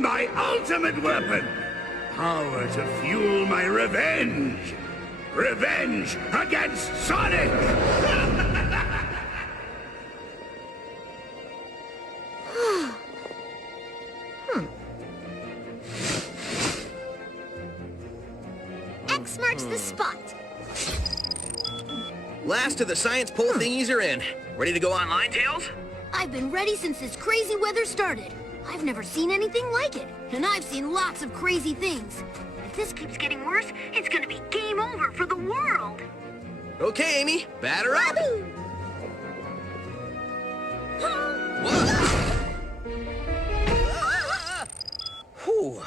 My ultimate weapon! Power to fuel my revenge! Revenge against Sonic! X marks the spot. Last of the science poll thingies are in. Ready to go online, Tails? I've been ready since this crazy weather started. I've never seen anything like it, and I've seen lots of crazy things. If this keeps getting worse, it's gonna be game over for the world. Okay, Amy, batter up. Whew.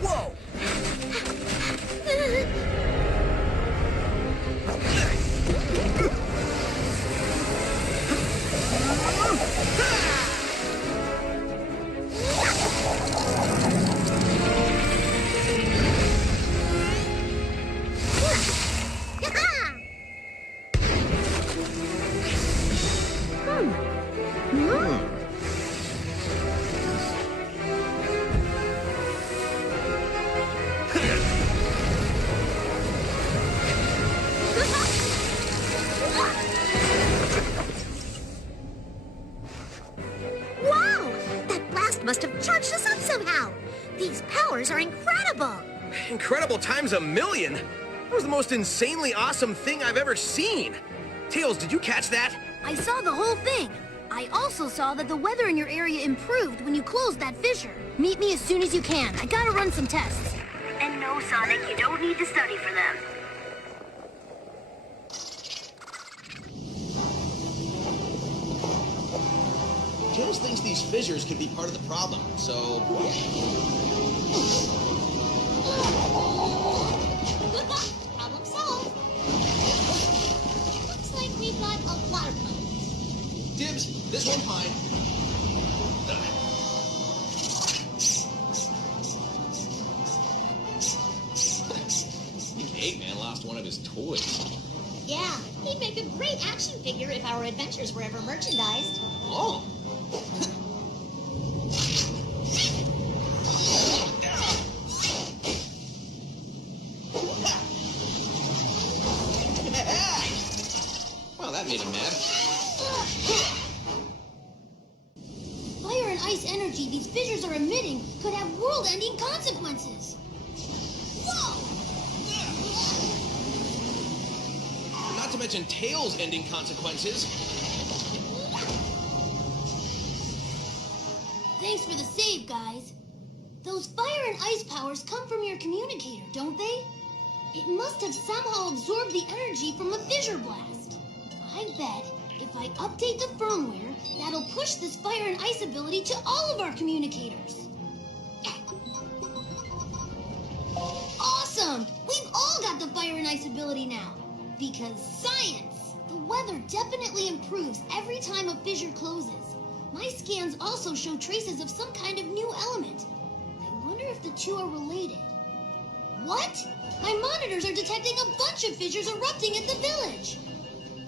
Whoa! Wow! That blast must have charged us up somehow. These powers are incredible. Incredible times a million. That was the most insanely awesome thing I've ever seen. Tails, did you catch that? I saw the whole thing. I also saw that the weather in your area improved when you closed that fissure. Meet me as soon as you can. I gotta run some tests. And no, Sonic, you don't need to study for them. Tails thinks these fissures could be part of the problem, so... Problem solved. Looks like we've got a lot of problems. Dibs, this one's mine. I think Eggman lost one of his toys. Yeah, he'd make a great action figure if our adventures were ever merchandised. Oh! Well, that made him mad. Fire and ice energy these fissures are emitting could have world-ending consequences. Whoa! Not to mention Tails' ending consequences. Thanks for the save, guys. Those fire and ice powers come from your communicator, don't they? It must have somehow absorbed the energy from a fissure blast. I bet if I update the firmware, that'll push this fire and ice ability to all of our communicators. Awesome! We've all got the fire and ice ability now. Because science! The weather definitely improves every time a fissure closes. My scans also show traces of some kind of new element. I wonder if the two are related. What? My monitors are detecting a bunch of fissures erupting at the village.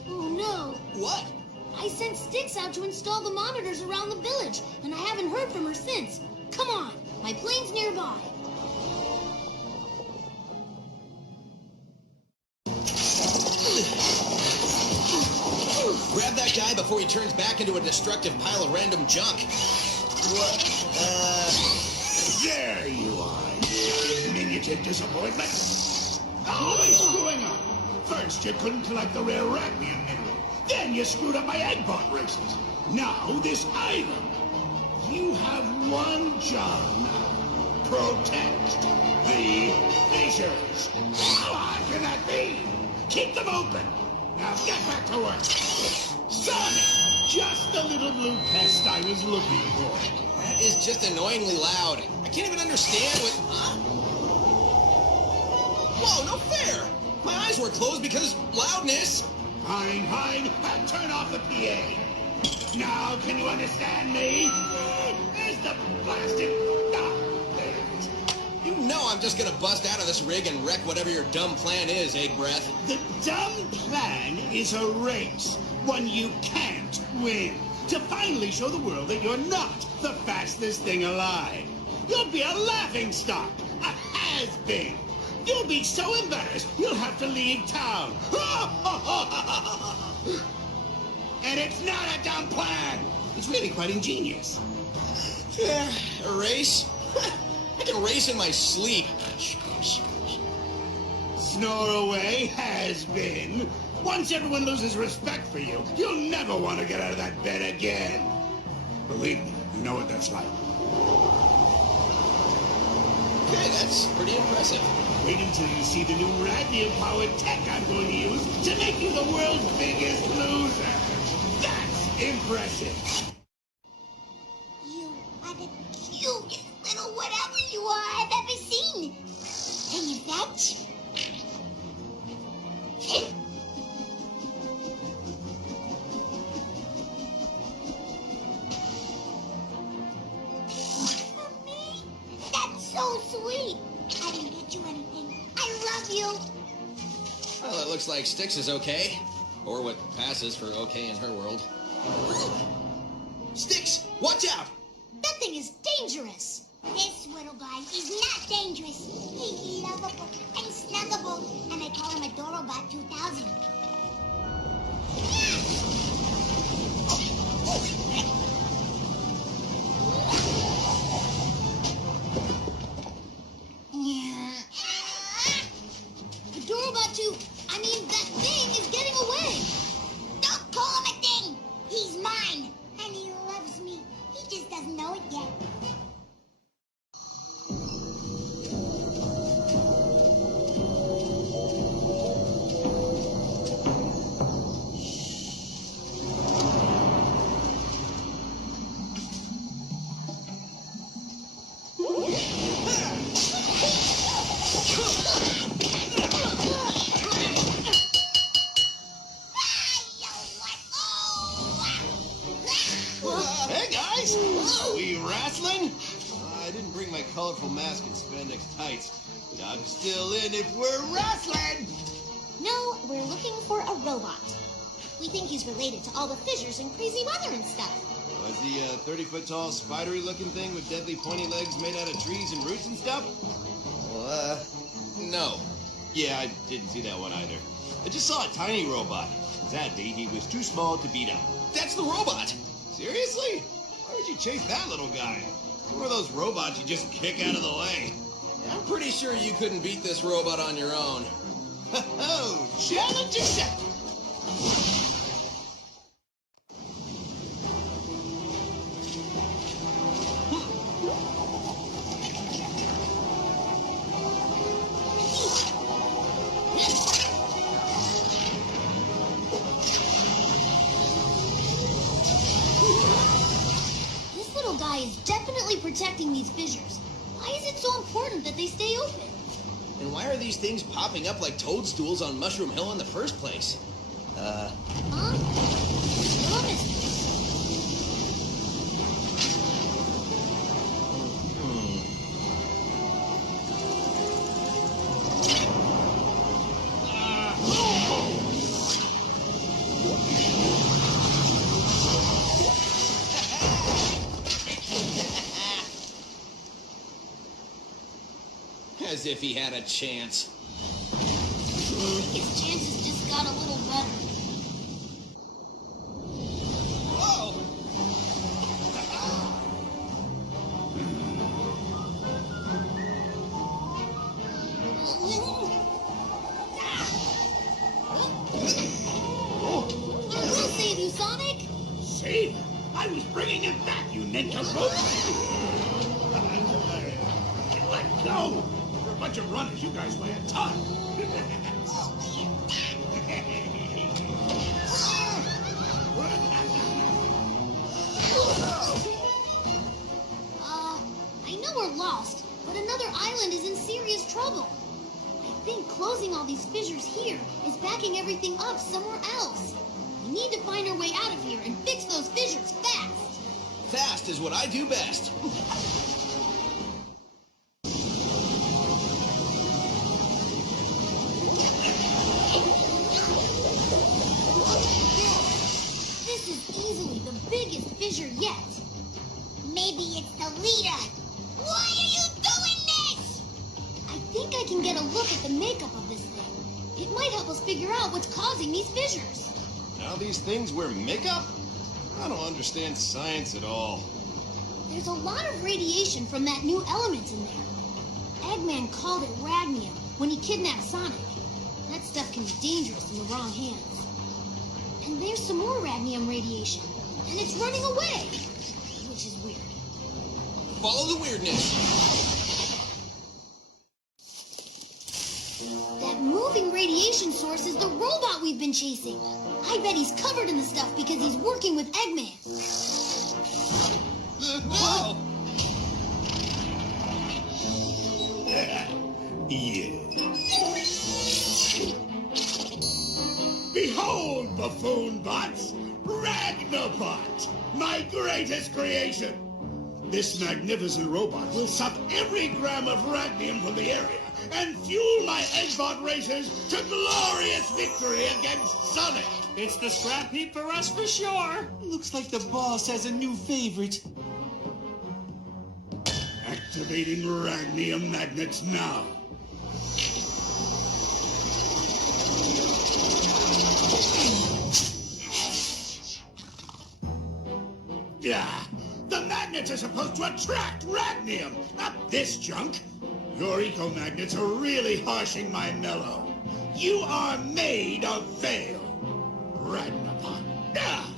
Oh no. What? I sent Styx out to install the monitors around the village, and I haven't heard from her since. Come on, my plane's nearby. Grab that guy before he turns back into a destructive pile of random junk. What? There you are, you diminutive disappointment. Always screwing up. First, you couldn't collect the rare Racmium mineral. Then you screwed up my Eggbot races. Now, this island. You have one job now. Protect the fissures. How hard can that be? Keep them open. Now get back to work. Sonic! Just the little blue pest I was looking for. That is just annoyingly loud. I can't even understand what... Huh? Whoa, no fair! My eyes were closed because loudness. Fine, fine. Turn off the PA. Now, can you understand me? There's the blasted... Ah, there it is. You know I'm just gonna bust out of this rig and wreck whatever your dumb plan is, Egg Breath. The dumb plan is a race. One you can't win. to finally show the world that you're not the fastest thing alive. You'll be a laughingstock, a has-been. You'll be so embarrassed, you'll have to leave town. And it's not a dumb plan. It's really quite ingenious. Yeah, a race? I can race in my sleep. Snore away, has-been. Once everyone loses respect for you, you'll never want to get out of that bed again. Believe me, you know what that's like. Okay, that's pretty impressive. Wait until you see the new radium-powered tech I'm going to use to make you the world's biggest loser. That's impressive. You are the cutest little whatever you are I've ever seen. Can you fetch? For me? That's so sweet. I didn't get you anything. I love you. Well, it looks like Styx is okay. Or what passes for okay in her world. Styx, watch out! That thing is dangerous. This little guy is not dangerous. He's lovable and snuggable, and I call him Adorobot 2000. Adorobot 2, I mean, that thing is getting away. Don't call him a thing. He's mine, and he loves me. He just doesn't know it yet. Hey, guys! Are we wrestling? I didn't bring my colorful mask and spandex tights, but I'm still in if we're wrestling! No, we're looking for a robot. We think he's related to all the fissures and crazy weather and stuff. Was he a 30-foot-tall, spidery-looking thing with deadly pointy legs made out of trees and roots and stuff? Well, no. Yeah, I didn't see that one either. I just saw a tiny robot. Sadly, he was too small to beat up. That's the robot! Seriously? Why would you chase that little guy? It's one of those robots you just kick out of the way. I'm pretty sure you couldn't beat this robot on your own. Oh, challenge accepted! This little guy is definitely protecting these fissures. Why is it so important that they stay open? And why are these things popping up like toadstools on Mushroom Hill in the first place? Huh? Little mystery. As if he had a chance. His chances just got a little better. Whoa! I will save you, Sonic. See? I was bringing him back, you ninja Let go! For a bunch of runners, you guys weigh a ton. I know we're lost, but another island is in serious trouble. I think closing all these fissures here is backing everything up somewhere else. We need to find our way out of here and fix those fissures fast. Fast is what I do best. This is easily the biggest fissure yet. Maybe it's the leader. Why are you doing this? I think I can get a look at the makeup of this thing. It might help us figure out what's causing these fissures. Now these things wear makeup? I don't understand science at all. There's a lot of radiation from that new element in there. Eggman called it radmium when he kidnapped Sonic. That stuff can be dangerous in the wrong hands. And there's some more radmium radiation, and it's running away, which is weird. Follow the weirdness. That moving radiation source is the robot we've been chasing. I bet he's covered in the stuff because he's working with Eggman. Whoa! Yeah. Behold, buffoon bots, Ragnabot, my greatest creation. This magnificent robot will suck every gram of radmium from the area and fuel my Eggbot racers to glorious victory against Sonic. It's the scrap heap for us for sure. Looks like the boss has a new favorite. Activating radmium magnets now. Yeah, the magnets are supposed to attract radmium, not this junk. Your eco-magnets are really harshing my mellow. You are made of fail. Ragnapot. Ah,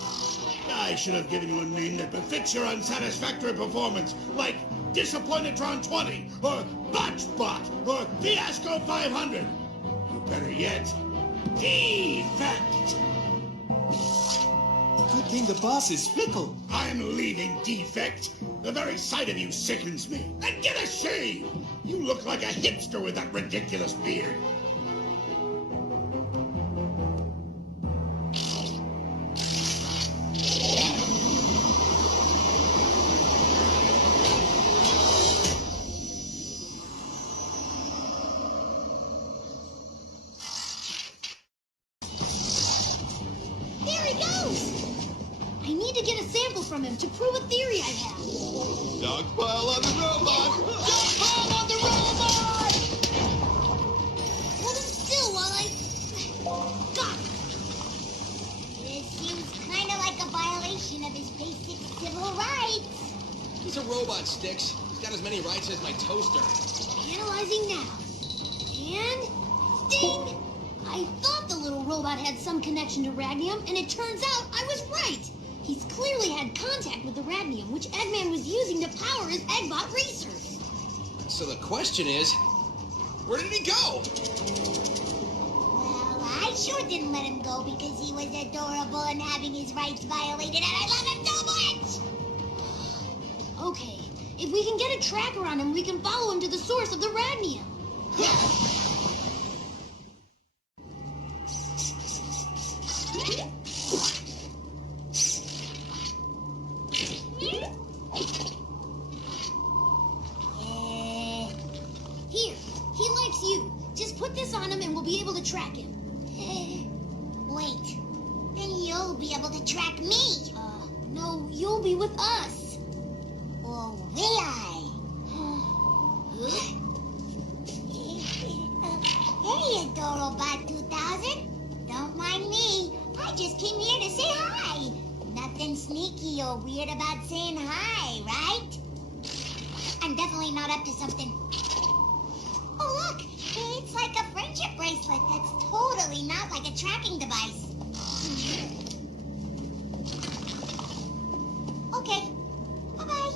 I should have given you a name that befits your unsatisfactory performance, like Disappointedtron 20, or Botchbot, or Fiasco 500. Or better yet, Defect. Good thing the boss is fickle. I'm leaving, Defect. The very sight of you sickens me. And get a shave! You look like a hipster with that ridiculous beard. There he goes! I need to get a sample from him to prove a theory I have. Dogpile on the robot! Dogpile on the robot! Hold him still while I... Got it! This seems kind of like a violation of his basic civil rights. He's a robot, Sticks. He's got as many rights as my toaster. Analyzing now. And... Ding! I thought the little robot had some connection to radmium, and it turns out I was right. He's clearly had contact with the radmium, which Eggman was using to power his Eggbot racers. So the question is, where did he go? Well, I sure didn't let him go because he was adorable and having his rights violated, and I love him so much! Okay, if we can get a tracker on him, we can follow him to the source of the radmium. Here, he likes you. Just put this on him and we'll be able to track him. Wait, then you'll be able to track me. No, you'll be with us. Or will I? Hey, Adorobot 2000. Don't mind me. I just came here to say hi. Nothing sneaky or weird about saying hi, right? I'm definitely not up to something. Oh, look. It's like a friendship bracelet that's totally not like a tracking device. Okay. Bye-bye.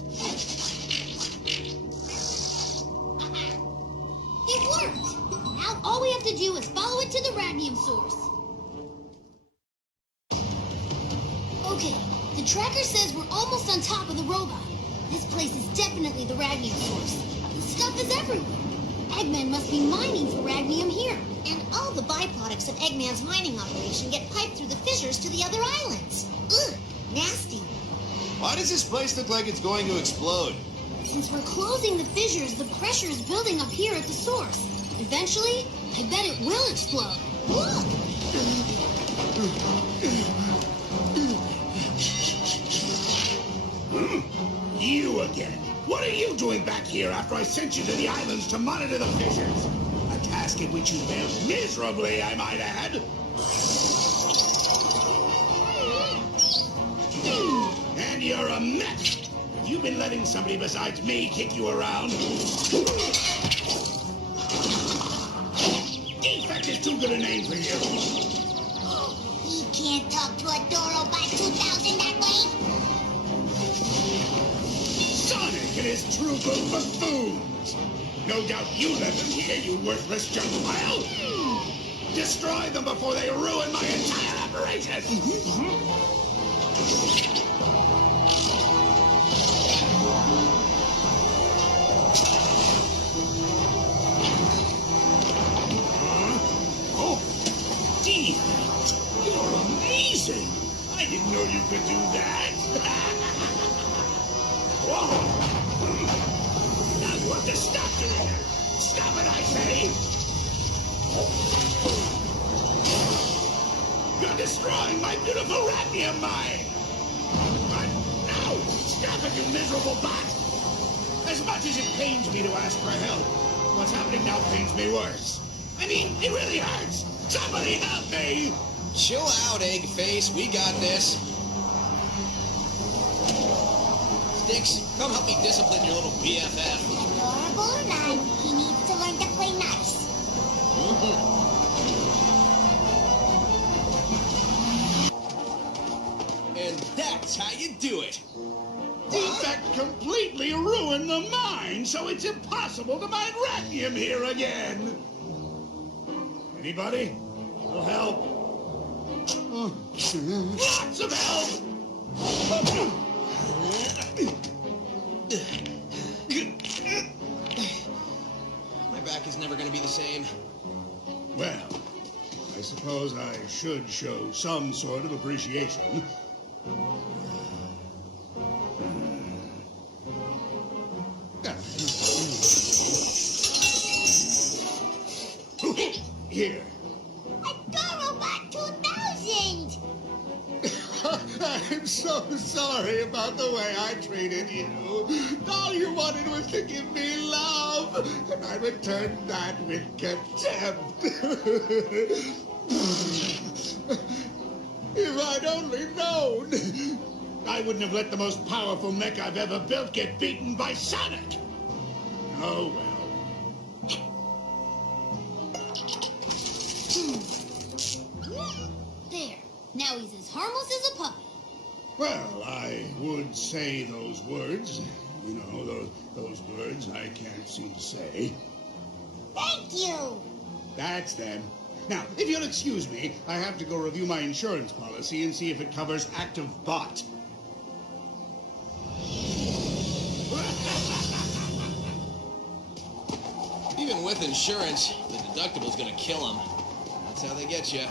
It worked! Now all we have to do is follow it to the radmium source. Okay, the tracker says we're almost on top of the robot. This place is definitely the radmium source. The stuff is everywhere. Eggman must be mining for radmium here. And all the byproducts of Eggman's mining operation get piped through the fissures to the other islands. Ugh, nasty. Why does this place look like it's going to explode? Since we're closing the fissures, the pressure is building up here at the source. Eventually, I bet it will explode. Look! You again. What are you doing back here after I sent you to the islands to monitor the fissures? A task in which you failed miserably, I might add. And you're a mess. Have you been letting somebody besides me kick you around? Defect is too good a name for you. You can't talk to a Dorobot 2000 that way. Sonic and his troop of buffoons. No doubt you let them here, you worthless junk pile. Destroy them before they ruin my entire operation. Oh, Defect, you're amazing. I didn't know you could do that. Whoa! Now you have to stop doing that. Stop it, I say. You're destroying my beautiful Ratnium mine. But no, stop it, you miserable bot. As much as it pains me to ask for help, what's happening now pains me worse. I mean, it really hurts. Somebody help me. Chill out, Eggface. We got this. Sticks, come help me discipline your little BFF. Adorable, and he needs to learn to play nice. And that's how you do it. Defect completely ruined the mine, so it's impossible to mine Ratnium here again. Anybody? Will help? Lots of help! My back is never going to be the same. Well, I suppose I should show some sort of appreciation. Here. Adorobot 2000! I'm so sorry about the way I treated you. All you wanted was to give me love, and I returned that with contempt. If I'd only known, I wouldn't have let the most powerful mech I've ever built get beaten by Sonic. Oh, well. There. Now he's as harmless as a puppy. Well, I would say those words. You know, those words I can't seem to say. Thank you! That's them. Now, if you'll excuse me, I have to go review my insurance policy and see if it covers active bot. Even with insurance, the deductible's going to kill him. That's how they get you.